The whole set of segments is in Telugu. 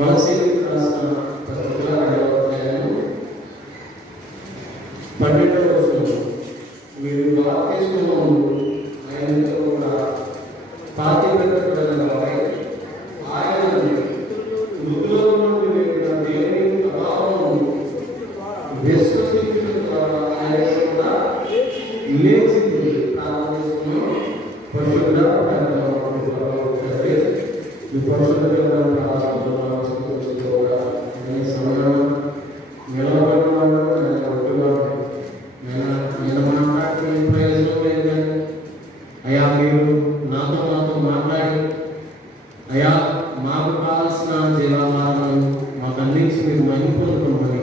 కొలస్సీయులకు రాసిన పత్రిక 12వ వచనం, మీరు బాప్తిస్మము ఆయనతో కూడా పాతిపెట్టబడిన వారై ఆయనను మృతుల్లో నుండి లేపిన దేవుని ప్రభావమును విశ్వసించుట ద్వారా ఆయన కూడా లేచింది. పరిశుద్ధ ఈ పరిశుద్ధ సమయం నిలబడిన నేను మాట్లాడుకునే ప్రయోజనం లేదు. అయ్యా మీరు నాతో మాట్లాడి అయ్యా మాకు కావాల్సిన జీవాహారాలను మాకు అందించి మీరు మహిమ పొందుకోమని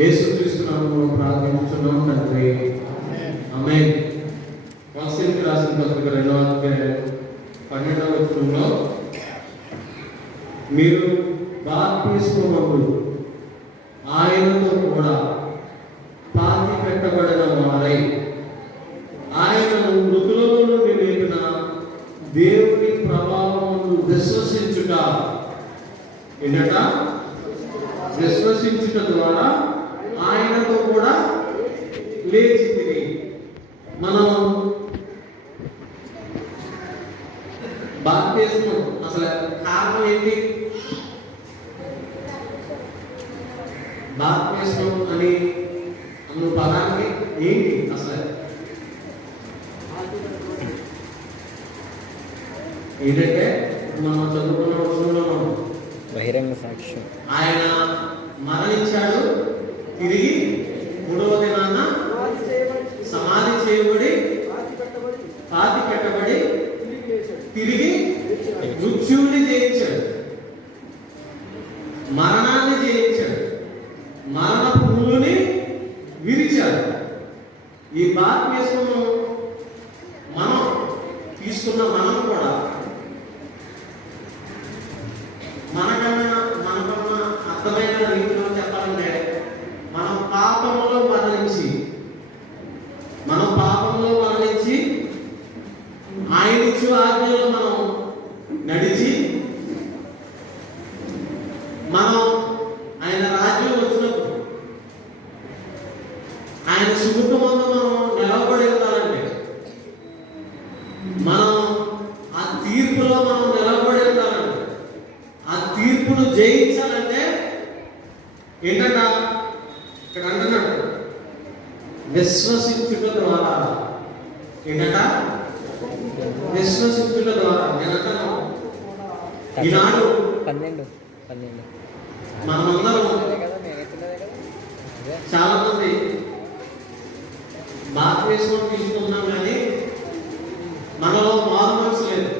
యేసుక్రీస్తు నామములో ప్రార్థించుతున్నాం తండ్రి. ఆమేన్. కొలస్సీయులకు రాసిన పత్రిక 2వ అధ్యాయం 12వ వచనంలో, మీరు బాప్తిస్మము ఆయనతో కూడా పాతిపెట్టబడిన వారై ఆయనను మృతులలో నుండి లేపిన దేవుని ప్రభావమును విశ్వసించుట విశ్వసించుట ద్వారా ఆయనతో కూడా లేచింది. మనం బాప్తిస్మం అసలు కారణం ఏంటి? బాప్తిస్మం అని అన్న పదానికి ఏంటి అసలు? ఏంటంటే మనం చదువుకున్న వచనంలో బహిరంగ సాక్ష్యం. ఆయన మరణించాడు, తిరిగి 3వ దినాన సమాధి చేయబడి పాతి పెట్టబడి తిరిగి మృత్యువుని జయించాడు, మరణాన్ని జయించాడు, మరణపు ముళ్ళుని విరిచాడు. ఈ బాప్తిస్మము మనం తీసుకున్న మనం కూడా మనకన్నా అర్థమైన రీతిలో చెప్పాలంటే మనం పాపంలో మరణించి ఆయన ఇచ్చు ఆజ్ఞలో మనం నడిచి మనం ఆయన రాజ్యం వచ్చినప్పుడు ఆయన సుముఖమందు మనం నిలబడి ఉండాలంటే, మనం ఆ తీర్పులో మనం నిలబడి ఉండాలంటే, ఆ తీర్పును జయించాలంటే ఏంటంట ఇక్కడ అంటున్నాడు, విశ్వసించుట ద్వారా. ఏంటంట? విశ్వసించుట ద్వారా. నేను అంటాను ఈనాడు మనమందరం చాలా మంది బాప్తిస్మం తీసుకుంటున్నాం, కానీ మనలో మారు మనసు లేదు.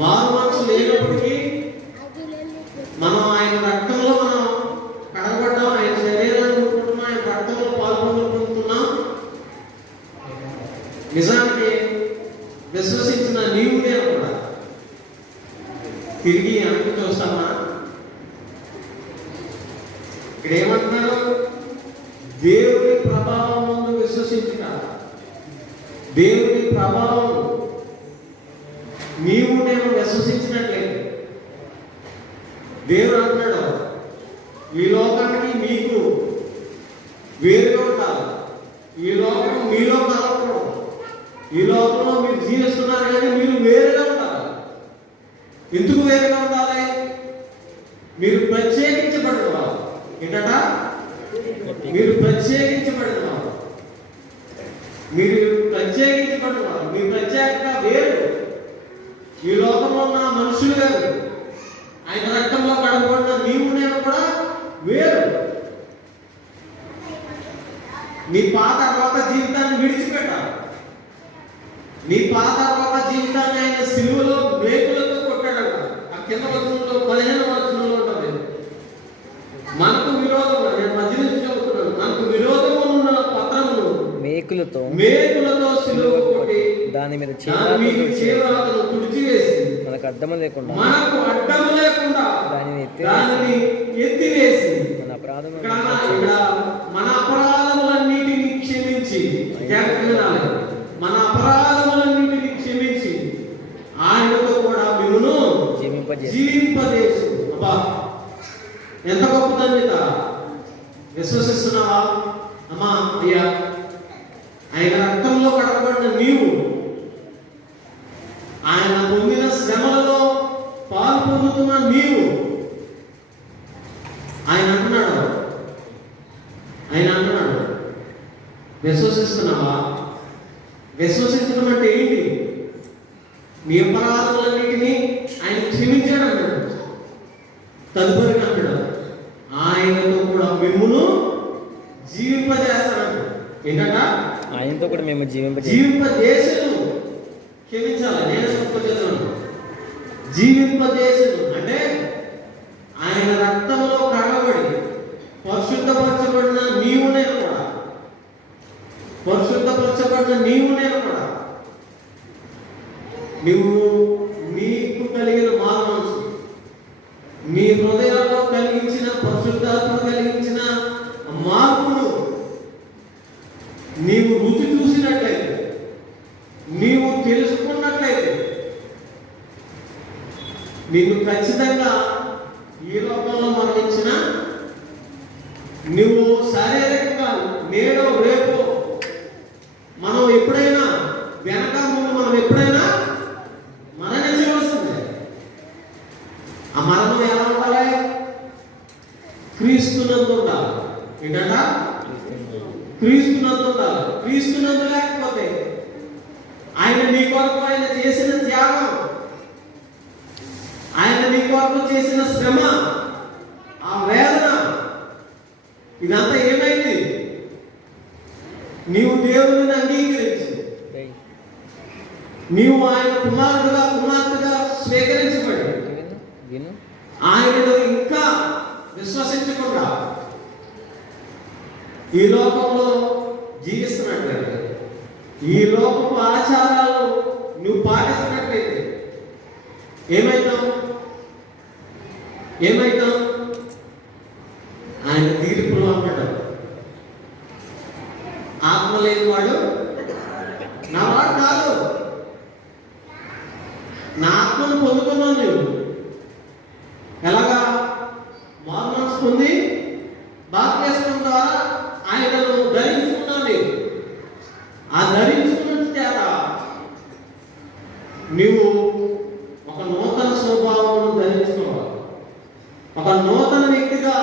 మారు మనసు లేనప్పటికీ మనం ఆయన రక్తంలో మనం కడగబడ్డాం, ఆయన శరీరాన్ని ముట్టుకుంటున్నాం, ఆయన రక్తంలో పాల్గొనుకుంటున్నాం. నిజానికి విశ్వసించిన నీవు నేను కూడా తిరిగి వెనక్కి చూస్తామా? ఇక్కడ ఏమంటున్నాడు? దేవుని ప్రభావం ముందు విశ్వసించుట. దేవుని ప్రభావం నీవు నేను విశ్వసించినట్లయితే దేవుడు అంటున్నాడు, ఈ లోకానికి మీకు వేరుగా ఉండాలి. ఈ లోకం మీలో కలవకూడదు. ఈ లోకంలో మీరు జీవిస్తున్నారు కానీ మీరు వేరుగా ఉండాలి. ఎందుకు వేరుగా ఉండాలి? మీరు ప్రత్యేకించబడిన వారు. ఏంటట? మీరు ప్రత్యేకించబడిన వారు. మీరు ప్రత్యేకంగా వేరు. ఈ లోకంలో ఉన్న మనుషులు వేరు, ఆయన రక్తంలో కడగబడిన నీవు నేను కూడా వేరు. నీ పాత రోత జీవితాన్ని విడిచిపెట్టాలి. నీ పాత రోత జీవితాన్ని ఆయన సిలువలో మేకులతో కొట్టాడట. ఆ కింద వచనంలో 15వ వచనంలో ఉంటుంది, మనకు విరోధం, నేను మధ్య నుంచి చెబుతున్నాను, మనకు విరోధము ఉన్న పత్రమును మేకులతో సిలువ కొట్టి దాని మీద చీవరాలను తుడిచివేసి మనకు అడ్డము లేకుండా దానిని ఎత్తివేసి మన అపరాధములన్నిటిని క్షమించి, మన అపరాధములన్నిటిని క్షమించి జీవింపజేసు. అబ్బా, ఎంత గొప్ప ధన్యత! విశ్వసిస్తున్నావా అమ్మా అయ్యా? ఆయన రక్తంలో కడగబడిన నీవు, ఆయన పొందిన శ్రమలలో పాలు పొందుతున్న నీవు, ఆయన అంటున్నాడు విశ్వసిస్తున్నావా? విశ్వసించడం అంటే ఏంటి? నీ అపరాధములన్నిటినీ ఆయన క్షమించాడు అన్నాడు. తదుపరి అంటాడు, ఆయనతో కూడా మిమ్మును జీవింపజేస్తాడు. ఏంటంట? ఆయనతో కూడా మేము జీవింపజేసను. క్షమించాలి, నేను చెప్పలేదు. జీవింపజేసను అంటే ఆయన రక్తంలో కడగబడి పరిశుద్ధపరచబడిన నీవు నేను కూడా, నువ్వు నీకు కలిగిన మారు మనసు, నీ హృదయాల్లో కలిగించిన పరిశుద్ధాత్మ కలిగించిన మార్పును నీవు రుచి చూసినట్లయితే, నీవు తెలుసుకున్నట్లయితే, నీవు ఖచ్చితంగా ఈ లోకంలో మరణించిన నువ్వు శారీరకంగా నేడో రేపో మనం ఎప్పుడైనా వెనక ముందు మనం ఎప్పుడైనా మరణించవలసిందే. ఆ మరణం ఎలా ఉండాలి? క్రీస్తునందు ఉండాలి. ఏంటంట? క్రీస్తునందు ఉండాలి. క్రీస్తునందు లేకపోతే ఆయన నీ కొరకు ఆయన చేసిన త్యాగం, ఆయన నీ కొరకు చేసిన శ్రమ, ఆ వేదన, ఇదంతా ఏమైంది? నీవు దేవుడిని అంగీకరించి, నీవు ఆయన కుమార్తెగా స్వీకరించబడి ఆయనను ఇంకా విశ్వసించకుండా ఈ లోకంలో జీవిస్తున్నట్లయితే, ఈ లోకపు ఆచారాలు నువ్వు పాటిస్తున్నట్లయితే ఏమైతావు? ఆయన తీర్పులో అన్నాడు, ఆత్మ లేని వాడు నా వాడు కాదు. నా ఆత్మను పొందుకున్నావు నువ్వు. ఎలాగా? మారు మనసు పొంది బాప్తిస్మం ద్వారా ఆయనను ధరించుకున్నావు నీవు. ఆ ధరించుకున్న చేత నీవు ఒక నూతన స్వభావమును ధరించుకోవాలి. ఒక నూతన వ్యక్తిగా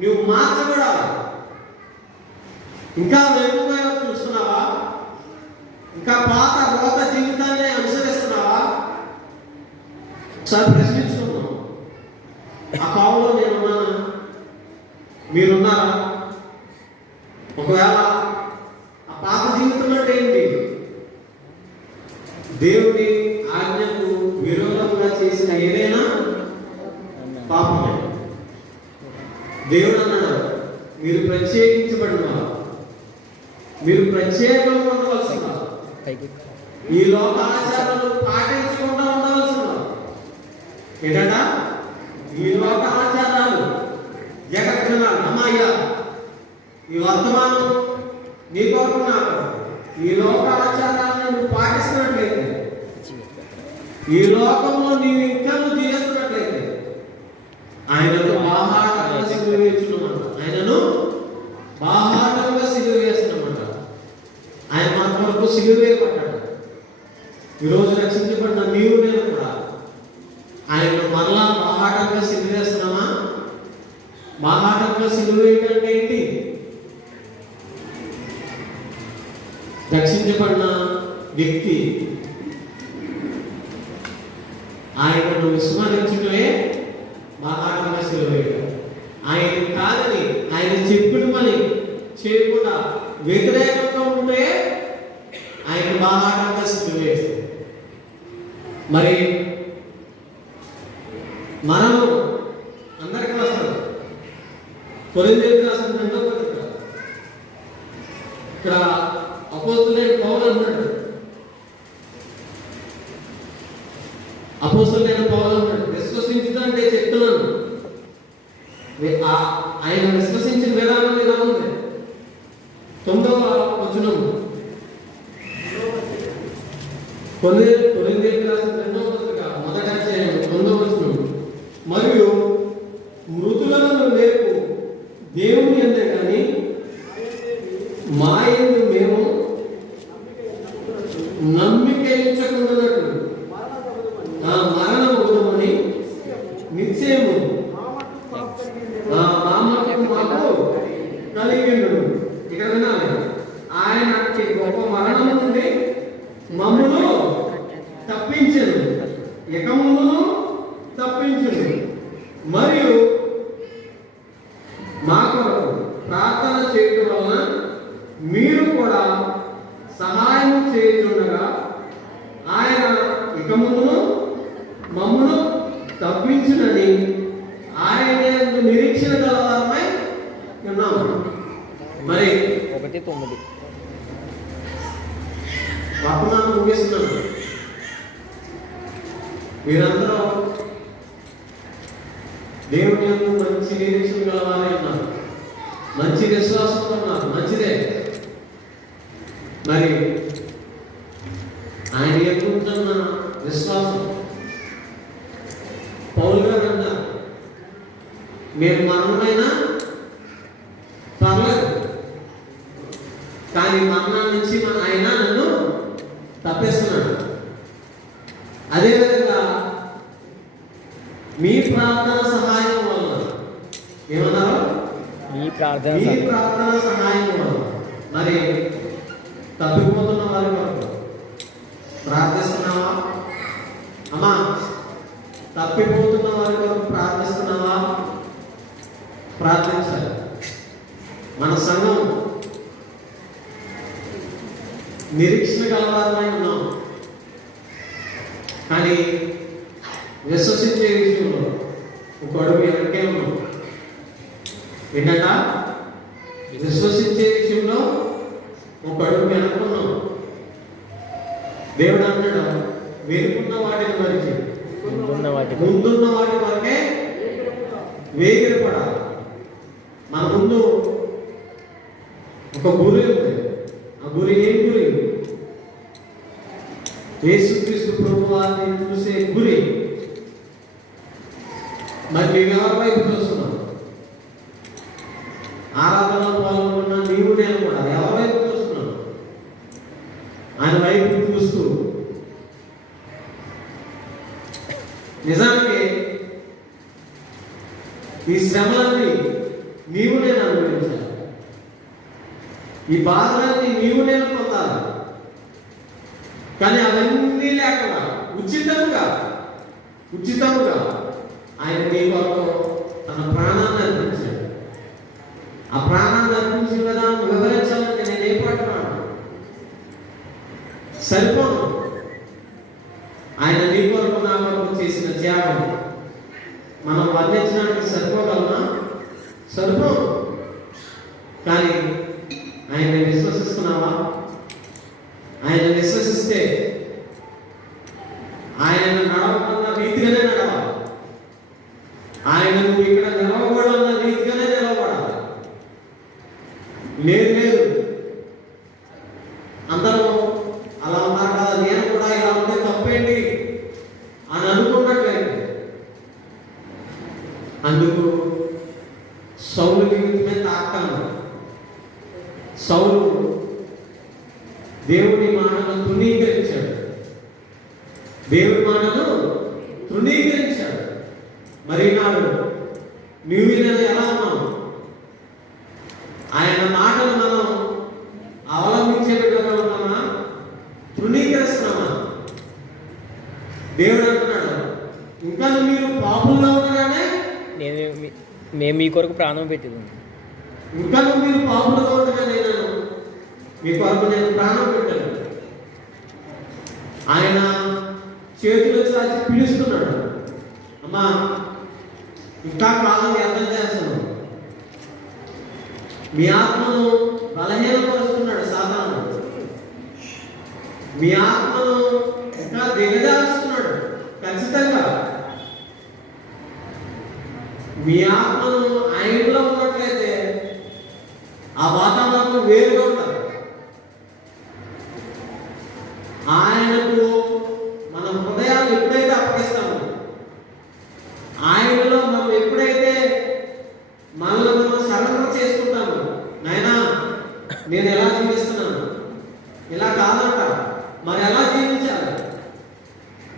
నువ్వు మార్చబడాలి. ఇంకా వెనుకగా చూస్తున్నావా? ఇంకా పాత రోత జీవితాన్ని అనుసరిస్తున్నావా? ఒకసారి ప్రశ్నించుకున్నాం. ఆ కావులో నేనున్నానా? మీరున్నారా? ఒకవేళ ఆ పాత జీవితం అంటే ఏంటి? దేవుని ఆజ్ఞకు విరోధంగా చేసిన ఏదైనా పాపమే. దేవుడు అన్నాడు, మీరు ప్రత్యేకించబడిన, మీరు ప్రత్యేకంగా ఉండవలసిన, ఈ లోక ఆచారాలు పాటించకుండా ఉండవలసిన. ఏంటంట? ఈ లోక ఆచారాలు, జగజ్జనాలు, అమ్మాయ్య ఈ వర్తమానం నీ కొరకు నాకు, ఈ లోక ఆచారాలను నువ్వు పాటిస్తున్నట్లయితే, ఈ లోకంలో నీవు ఇంకా నువ్వు చేస్తున్నట్లయితే ఆయనను బాహాటంగా సిలువ వేస్తున్నామంట. ఆయనను బాహాటంగా సిలువ వేస్తున్నామంట. ఆయన మన కొరకు సిలువ వేయబడ్డాడు. ఈరోజు రక్షించబడిన నీవు నేను కూడా ఆయనను మరలా బాహాటంగా సిలువ వేస్తున్నామా? బాహాటంగా సిలువ వేయటంటే ఏంటి? రక్షించబడిన వ్యక్తి ఆయనను విస్మరించడమే బాహాటంగా సిలువ వేయడం. ఆయన కాదని, ఆయన చెప్పిన పని చేయకుండా వ్యతిరేకంగా ఉంటే ఆయన బాహాటంగా సిలువ వేస్తాం. మరి మనం అందరికీ వస్తారు. కొరింథీయులకు రాసిన 2వ పత్రిక, ఇక్కడ అపోస్తలుడైన పౌలు అన్నాడు, విశ్వసించుదంటే చెప్తున్నాను, ఆయన విశ్వసించిన విధానం ఇలా ఉంది. 9వ వచనం, కొరింథీయులకు రాసిన 2వ పత్రిక 1వ అధ్యాయం 9వ వచనం, మరియు మృతులను లేపు దేవుని అంతే కానీ మా యందు మేము నమ్మిక ఉంచకుండానట్లు మరణమగుదమని నిశ్చయము మాకు కలిగిండు. ఇక్కడ వినాలి, ఆయన గొప్ప మరణం నుండి మమ్మును తప్పించను, ఇకమును తప్పించను, మరియు మా కొరకు ప్రార్థన చేయడం వలన మీరు కూడా సహాయం చేయుచుండగా ఆయన ఇకమును మమ్మును తప్పించునని ఆయన నిరీక్షణ గలవారమై ఉన్నాము. మరి 1:9 వర్తమానం ముగిస్తున్నాను. మీరందరూ దేవుని యందు మంచి నిరీక్షణ గలవారై ఉన్నారు, మంచి విశ్వాసంతో ఉన్నారు, మంచిదే. మరి ఆయన ఎక్కుతున్న విశ్వాసం పౌలు గారు అన్నారు, మేము మరణమైనా పర్లేదు, కానీ మరణం నుంచి ఆయన నన్ను తప్పిస్తున్నాడు. అదేవిధంగా మీ ప్రార్థన సహాయం వల్ల ఏమన్నారు? మీ ప్రార్థన సహాయం వల్ల మరి తప్పిపోతున్న వారి కొరకు ప్రార్థిస్తున్నావా? అమ్మా, తప్పిపోతున్న వారి కొరకు ప్రార్థిస్తున్నావా? ప్రార్థించాలి. మన సంఘం నిరీక్షణ గలవారమై ఉన్నాం, కానీ విశ్వసించే విషయంలో ఒక అడుగు వెనకే ఉన్నాం. ఏంటంట? విశ్వసించే విషయంలో ఒక అడుగు వెనుకున్నాం. దేవుడు అంటాడు, వెనుకున్న వాటిని మరిచి ముందున్న వాటి వరకే వేగిరపడాలి. మన ముందు ఒక గురి ఉంది. ఆ గురి ఏం గురి? యేసుక్రీస్తు ప్రభు వారిని చూసే గురి. మరి మేము ఎవరి వైపు చూస్తున్నాం? ఆరాధనలో పాల్గొన్న నీవు నేను కూడా ఎవరి వైపు చూస్తున్నాం? ఆయన వైపు చూస్తూ నిజానికి ఈ శ్రమలన్నీ నీవు నేను అనుభవించాలి, ఈ బాధలన్నీ నీవు నేను పొందాలి. కానీ అవన్నీ లేకుండా ఉచితంగా ఆయన నీ కొరకు తన ప్రాణాన్ని అర్పించాడు. ఆ ప్రాణాన్ని అర్పించిన విధానం వివరించాలంటే నేను ఏ పడుతున్నాను సరిపోను. ఆయన నీ కొరకు నా కొరకు చేసిన త్యాగం మనం వర్ణించడానికి సరిపోగలనా? సరిపోదు. కానీ ఆయన విశ్వసిస్తున్నావా? ఆయన విశ్వసిస్తే ఆయన నడవకున్న రీతిగానే నడవాలి. ఆయన నువ్వు ఇక్కడ నిలవబడాలన్న రీతిగానే నిలవబడాలి. లేదు అందరూ అలా ఉన్నారు కదా, నేను కూడా ఇలా ఉంటే తప్పేంటి అని అనుకున్నట్లయితే అందుకు సౌలు జీవితమే తాకాను. సౌలు దేవుని మాటను తృణీకరించాడు. మరి నాడు నీవు నేను ఎలా ఉన్నాం? ఆయన మాటలు మనం అవలంబించే విధంగా ఉన్నామా? తృణీకరిస్తున్నామా? దేవుడు అంటున్నాడు, ఇంకా మీరు పాపుల్లో ఉండగానే మేము మీ కొరకు ప్రాణం పెట్టింది. ఇంకా మీరు పాపులుగా ఉండగానే మీ కొరకు నేను ప్రాణం పెట్టాను. ఆయన చేతులు చాచి పిలుస్తున్నాడు, అమ్మా ఇంకా కాలం వ్యర్థం చేస్తున్నాడు. మీ ఆత్మను బలహీనపరుస్తున్నాడు సాతాను. మీ ఆత్మను ఇంకా దిగజారుస్తున్నాడు. ఖచ్చితంగా మీ ఆత్మను ఆయనలో ఉన్నట్లయితే ఆ వాతావరణం వేరుగా ఉంటుంది. ఆయనకు మన హృదయాలు ఎప్పుడైతే అప్పగిస్తామో ఆయన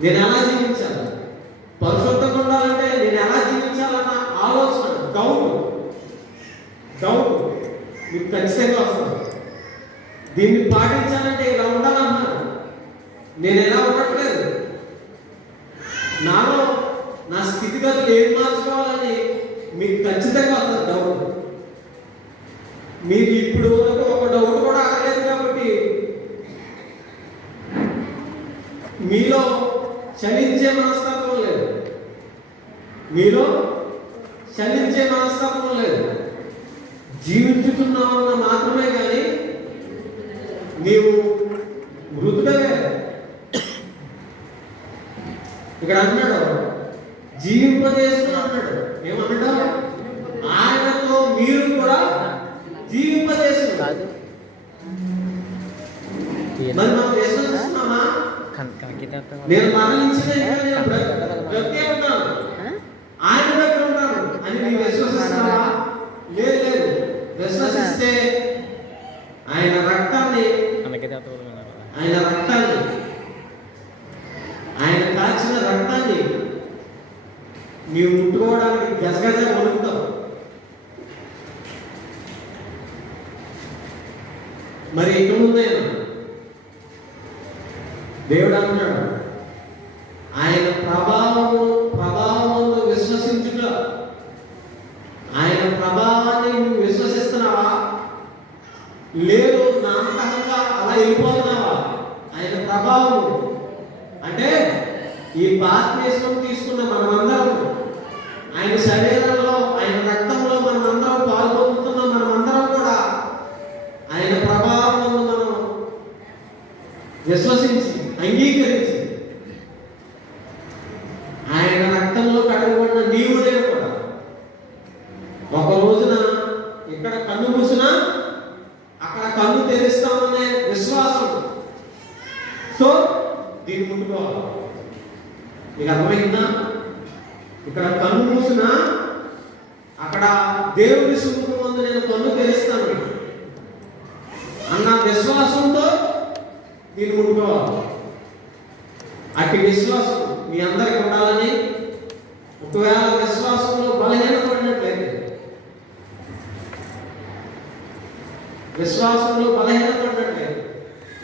నేను ఎలా జీవించాలి, పరిశుద్ధంగా ఉండాలంటే నేను ఎలా జీవించాలన్న ఆలోచన, డౌట్ మీకు ఖచ్చితంగా వస్తుంది. దీన్ని పాటించాలంటే ఇలా ఉండాలన్నారు. నేను ఎలా ఉండట్లేదు, నాలో నా స్థితిగతులు ఏం మార్చుకోవాలని మీకు ఖచ్చితంగా వస్తుంది డౌట్. మీకు ఇప్పుడు వరకు ఒక డౌట్ కూడా అడగలేదు కాబట్టి మీలో చలించే మనస్తత్వం లేదు, మీలో చలించే మనస్తత్వం లేదు. జీవించుతున్నామన్న మాత్రమే కానీ నీవు మృతుడవే. ఇక్కడ అన్నాడు జీవింపజేస్తున్నా అన్నాడు. ఏమన్నాడు? ఆయనతో మీరు కూడా జీవింపజేస్తున్నారు. మరి మనం విశ్వసిస్తున్నామా? నేను మరణించిన బ్రతికే ఉంటాను, ఆయన దగ్గర ఉంటాను అని నీవు విశ్వసిస్తున్నావా? లేదు. విశ్వసిస్తే ఆయన రక్తాన్ని ఆయన కాచిన రక్తాన్ని నీవు ముట్టుకోవడానికి గజగజ వణుకుతావు. మరి ఇక ముందైనా దేవుడు అంటున్నాడు ఆయన ప్రభావమును విశ్వసించుట. ఆయన ప్రభావాన్ని నువ్వు విశ్వసిస్తున్నావా? లేదు నా అంతకంగా అలా వెళ్ళిపోతున్నావా? ఆయన ప్రభావం అంటే ఈ బాప్తిస్మం తీసుకున్న మనమందరం, ఆయన శరీరంలో ఆయన రక్తంలో మనమందరం పాల్గొంటున్న మనమందరం కూడా ఆయన ప్రభావం మనం విశ్వసించి అంగీకరించి ఆయన రక్తంలో కడగబడిన నీవు నేను కూడా ఒక రోజున ఇక్కడ కన్ను మూసినా అక్కడ కన్ను తెరుస్తామనే విశ్వాసం. సో దీన్ని ముట్టుకోవాలి. మీకు అర్థమైందా? ఇక్కడ కన్ను మూసినా అక్కడ దేవుడి సముఖం ముందు నేను కన్ను తెరుస్తాను అన్న విశ్వాసంతో దీన్ని ముట్టుకోవాలి. అట్టి విశ్వాసం మీ అందరికి ఉండాలని, ఒకవేళ విశ్వాసంలో బలహీనపడినట్లయితే,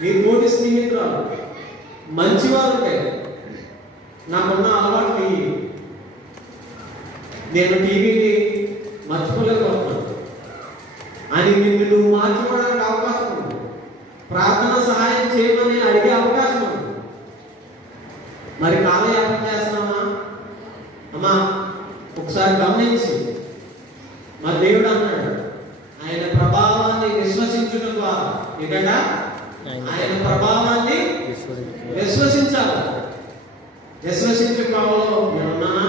మీ తోటి స్నేహితురాలు మంచివారు ఉంటే నాకున్న అలవాటు నేను టీవీని మర్చిపోలేకపోతున్నాను అని నిన్ను నువ్వు మార్చుకోవడానికి అవకాశం ఉంది. ప్రార్థన సహాయం చేయమని అడిగే అవకాశం ఉంది. మరి కాలయాపన చేస్తున్నామా? అమ్మా ఒకసారి గమనించి, మా దేవుడు అన్నాడు ఆయన ప్రభావాన్ని విశ్వసించడం ద్వారా ఏంటంటే ఆయన ప్రభావాన్ని విశ్వసించాలి. విశ్వసించే కావాలో నేనున్నానా?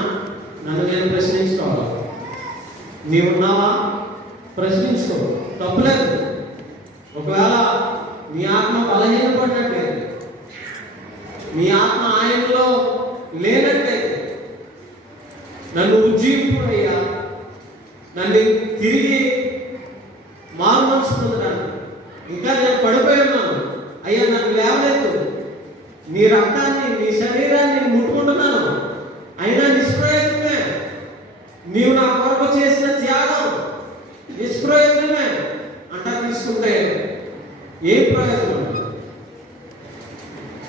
నన్ను నేను ప్రశ్నించుకోవాలి. నీవున్నావా? ప్రశ్నించుకో, తప్పులేదు. ఒకవేళ నీ ఆత్మ బలహీనపడినట్లయితే, నీ ఆత్మ ఆయనలో లేనట్లయితే, నన్ను ఉజ్జీవింపయ్యా, నన్ను తిరిగి మారు మనసు పొందడానికి, ఇంకా నేను పడిపోయి ఉన్నాను అయ్యా, నాకు లేవలేదు, నీ రక్తాన్ని నీ శరీరాన్ని ముట్టుకుంటున్నాను, అయినా నిష్ప్రయోజనమే, నీవు నా కొరకు చేసిన త్యాగం నిష్ప్రయోజనమే అంటా తీసుకుంటే ఏ ప్రయోజనం?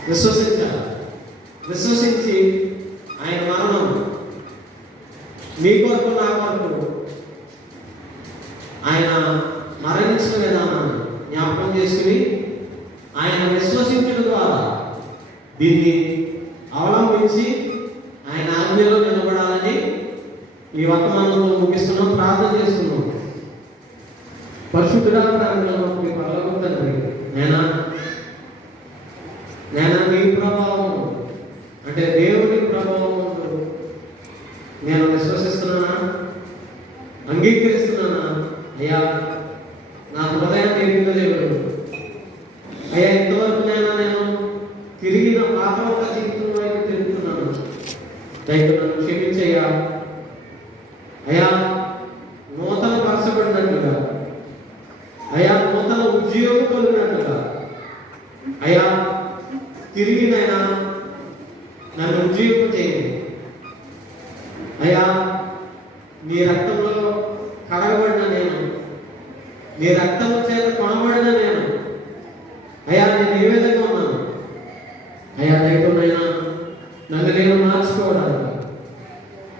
విశ్వసించాలి. విశ్వసించి ఆయన మరణం మీ కొరకు నా కొరకు ఆయన మరణించిన విధానాన్ని జ్ఞాపకం చేసుకుని ఆయన విశ్వసించడం ద్వారా దీన్ని అవలంబించి ఆయన ఆజ్ఞలో నిలబడాలని ఈ వర్తమానంలో ముగిస్తున్నాం. ప్రార్థన చేస్తున్నాం. పరిశుద్ధుడా ప్రాంతంలో మీ పరలోకపు తండ్రి, నేనా మీ ప్రభావం అంటే దేవుడి ప్రభావం నేను విశ్వసిస్తున్నానా, అంగీకరిస్తున్నానా? అయ్యా నా హృదయాన్ని ఎరిగిన దేవుడు, అయ్యా ఇంతవరకు నేను తిరిగి నా పాత ఒక జీవితం వైపు తిరుగుతున్నాను, దయచేసి నన్ను క్షమించయ్యా. అయ్యా నూతన పరచబడినట్లుగా, అయ్యా నూతన ఉద్యోగం పొందినట్లుగా, అయ్యా తిరిగి నైనా నన్ను ఉజ్జీవింప చేయండి. అయ్యా, నీ రక్తంలో కడగబడిన నేను, నీ రక్తం చేత కొనబడిన నేను, అయ్యా నేను ఏ విధంగా ఉన్నాను అయ్యా, దయతోనైనా నన్ను నేను మార్చుకోవడానికి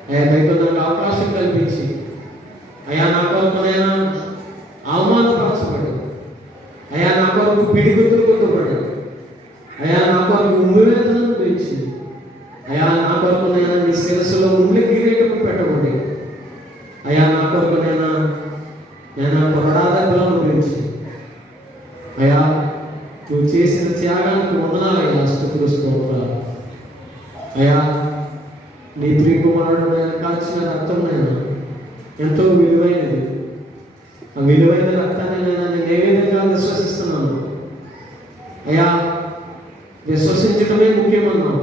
అయ్యా దయతో నాకు అవకాశం కల్పించి, అయ్యా నా కొరకునైనా అవమానపరచబడి, అయ్యా నా కొరకు పిడిగుద్దులు కొట్టబడి, అయ్యా నా కొరకు ఉమ్మివేతనం పెంచి, అయ్యా నా కొరకునైనా నీ శిరస్సులో ఉండి కిరీటము పెట్టబడి, అయ్యా నా కొరకునైనా నేను కొరడాదెబ్బలను పెంచి, అయ్యా నువ్వు చేసిన త్యాగానికి వందనాలయ్యా, స్తుతులు స్తోత్రాలు. అయ్యా నీ ప్రియకుమారుడు కాల్చిన రక్తం నేను ఎంతో విలువైనది. ఆ విలువైన రక్తాన్ని నేను ఏ విధంగా విశ్వసిస్తున్నాను అయ్యా, విశ్వసించటమే ముఖ్యమన్నావు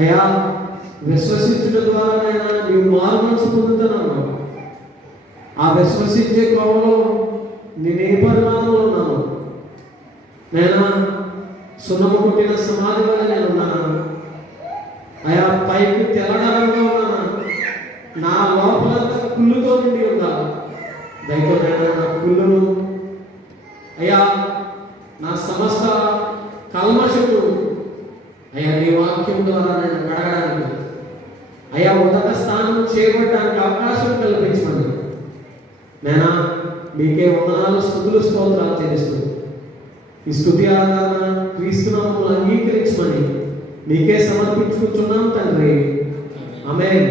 అయ్యా. విశ్వసించడం ద్వారానైనా నీవు మారు మనసు పొందుతానన్నావు. ఆ విశ్వసించే కోవలో నేను ఏ పరిమాణంలో ఉన్నాను? నేను సున్నము కొట్టిన సమాధి వల్ల నేను ఉన్నాను అయా, పైకి తెల్లడంగా ఉన్నాను, నా లోపలంతా కుళ్ళుతో నిండి ఉందా? దయతోనైనా నా కుళ్ళును అయ్యా, నా సమస్త కల్మషము అయ్యా నీ వాక్యం ద్వారా నేను కడగడానికి అయ్యా ఉన్నత స్థానం చేపట్టడానికి అవకాశం కల్పించమని నేనా మీకే వందనాలు, స్తుతులు స్తోత్రాలు చెల్లిస్తూ ఈ స్తుతి ఆరాధన క్రీస్తునామములో అంగీకరించమని నీకే సమర్పించుకుంటున్నాం తండ్రి. ఆమేన్.